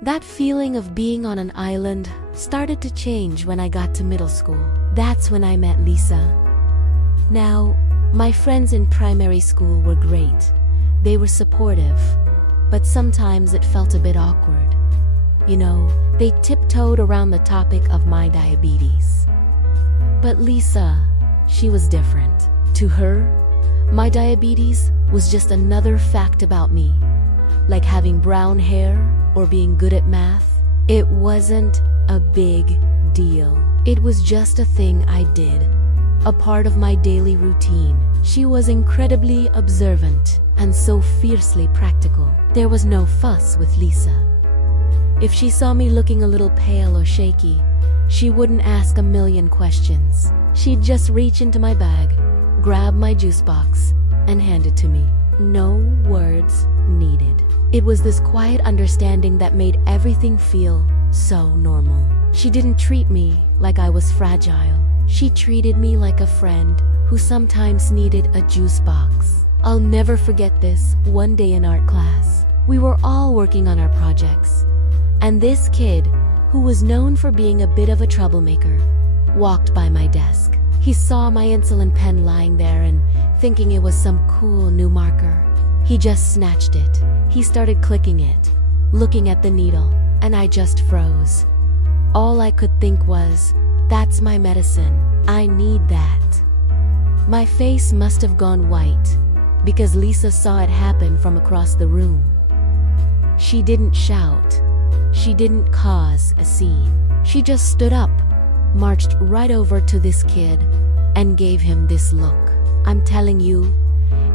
That feeling of being on an island started to change when I got to middle school. That's when I met Lisa. Now, my friends in primary school were great. They were supportive, but sometimes it felt a bit awkward. You know, they tiptoed around the topic of my diabetes. But Lisa, she was different. To her, my diabetes was just another fact about me. Like having brown hair or being good at math. It wasn't a big deal. It was just a thing I did, a part of my daily routine. She was incredibly observant and so fiercely practical. There was no fuss with Lisa. If she saw me looking a little pale or shaky, she wouldn't ask a million questions. She'd just reach into my bag, grab my juice box, and hand it to me. No words needed. It was this quiet understanding that made everything feel so normal. She didn't treat me like I was fragile. She treated me like a friend who sometimes needed a juice box. I'll never forget this. One day in art class, we were all working on our projects, and this kid, who was known for being a bit of a troublemaker, walked by my desk. He saw my insulin pen lying there and, thinking it was some cool new marker, he just snatched it. He started clicking it, looking at the needle, and I just froze. All I could think was, that's my medicine. I need that. My face must have gone white, because Lisa saw it happen from across the room. She didn't shout. She didn't cause a scene. She just stood up, marched right over to this kid, and gave him this look. I'm telling you,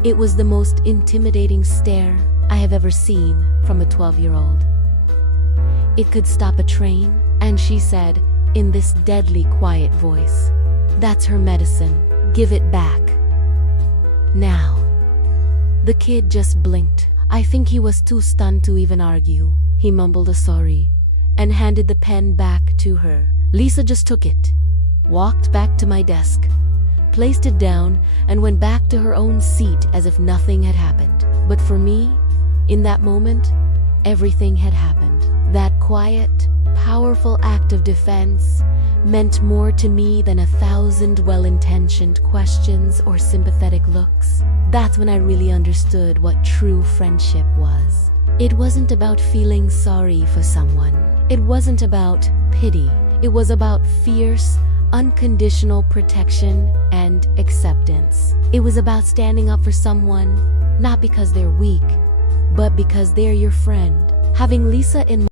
it was the most intimidating stare I have ever seen from a 12-year-old. It could stop a train, and she said, in this deadly quiet voice, "That's her medicine. Give it back. Now." The kid just blinked. I think he was too stunned to even argue. He mumbled a sorry and handed the pen back to her. Lisa just took it, walked back to my desk, placed it down, and went back to her own seat as if nothing had happened. But for me, in that moment, everything had happened. That quiet, powerful act of defense meant more to me than 1,000 well-intentioned questions or sympathetic looks. That's when I really understood what true friendship was. It wasn't about feeling sorry for someone. It wasn't about pity. It was about fierce, unconditional protection and acceptance. It was about standing up for someone, not because they're weak, but because they're your friend. Having Lisa in